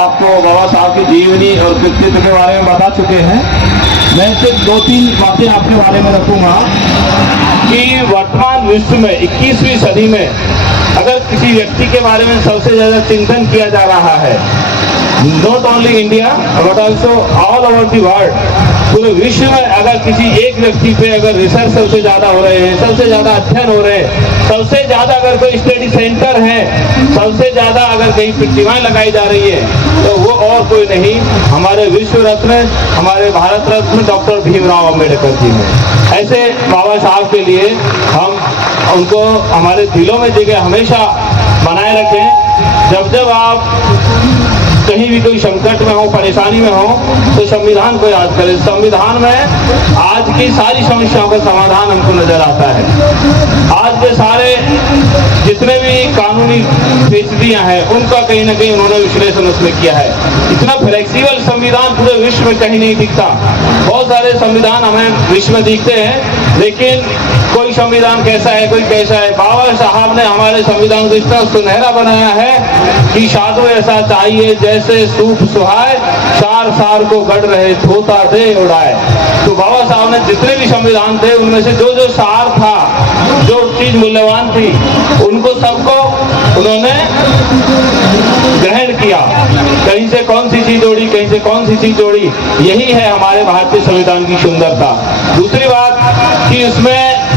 आपको बाबा साहब की जीवनी और व्यक्तित्व के बारे में बता चुके हैं। मैं सिर्फ 2-3 बातें आपके बारे में रखूंगा कि वर्तमान विश्व में 21वीं सदी में अगर किसी व्यक्ति के बारे में सबसे ज्यादा चिंतन किया जा रहा है, not only India but also all over the world, पूरे विश्व में अगर किसी एक व्यक्ति पे अगर रिसर्च सबसे ज्यादा हो रहे हैं, सबसे ज्यादा अध्ययन हो रहे हैं, सबसे ज्यादा अगर कोई स्टडी सेंटर है, सबसे ज्यादा अगर कहीं प्रतिमाएं लगाई जा रही है, तो वो और कोई नहीं हमारे विश्व रत्न, हमारे भारत रत्न डॉक्टर भीमराव अम्बेडकर जी हैं। ऐसे बाबा साहब के लिए हम उनको हमारे दिलों में जगह हमेशा बनाए रखें। जब जब आप कहीं भी कोई संकट में हो, परेशानी में हो, तो संविधान को याद करें। संविधान में आज की सारी समस्याओं का समाधान हमको नजर आता है। आज के सारे जितने भी कानूनी पेचीदियां हैं उनका कहीं ना कहीं उन्होंने विश्लेषण उसमें किया है। इतना फ्लेक्सिबल संविधान पूरे विश्व में कहीं नहीं दिखता। बहुत सारे संविधान हमें विश्व में दिखते हैं, लेकिन कोई संविधान कैसा है, कोई कैसा है। बाबा साहब ने हमारे संविधान को इतना सुनहरा बनाया है कि साधु ऐसा चाहिए जैसे सूप सुहाए, सार सार को गढ़ रहे धोता दे उड़ाए। तो बाबा साहब ने जितने भी संविधान थे उनमें से जो जो सार था, जो चीज मूल्यवान थी, उनको सबको उन्होंने ग्रहण किया। कहीं से कौन सी चीज जोड़ी, कहीं से कौन सी चीज जोड़ी, यही है हमारे भारतीय संविधान की सुंदरता। दूसरी बात कि उसमें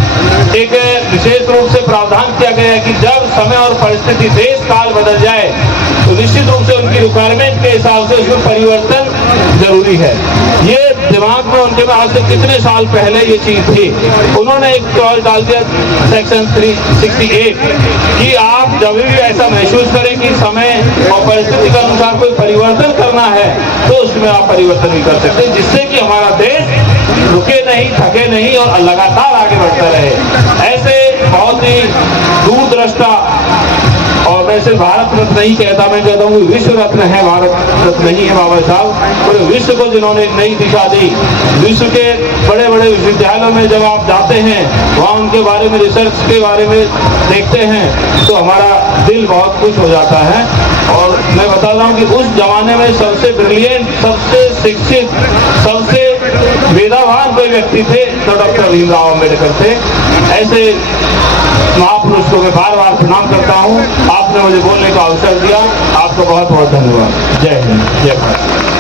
एक विशेष रूप से प्रावधान किया गया है कि जब समय और परिस्थिति, देश काल बदल जाए तो निश्चित रूप से उनकी रिक्वायरमेंट के हिसाब से उसमें परिवर्तन जरूरी है। ये दिमाग में उनके में आज से कितने साल पहले ये चीज थी। उन्होंने एक क्लॉज डाल दिया सेक्शन 368 कि आप जब भी ऐसा महसूस करें कि समय और परिस्थिति के अनुसार कोई परिवर्तन करना है तो उसमें आप परिवर्तन भी कर सकते हैं, जिससे कि हमारा देश रुके नहीं, थके नहीं और लगातार आगे बढ़ता रहे। ऐसे बहुत ही दूरदृष्टा, और मैं सिर्फ भारत रत्न नहीं कहता, मैं कहता हूँ विश्व रत्न है, भारत रत्न नहीं है बाबा साहब। पूरे विश्व को जिन्होंने नई दिशा दी। विश्व के बड़े बड़े विश्वविद्यालयों में जब आप जाते हैं, वहाँ उनके बारे में, रिसर्च के बारे में देखते हैं तो हमारा दिल बहुत खुश हो जाता है। और मैं बता रहा हूँ कि उस जमाने में सबसे ब्रिलियंट, सबसे शिक्षित, सबसे वेदावान कोई व्यक्ति थे तो डॉक्टर भीमराव अम्बेडकर थे। ऐसे महापुरुष को मैं बार बार प्रणाम करता हूँ। आपने मुझे बोलने का अवसर दिया, आपको बहुत बहुत धन्यवाद। जय हिंद, जय भारत।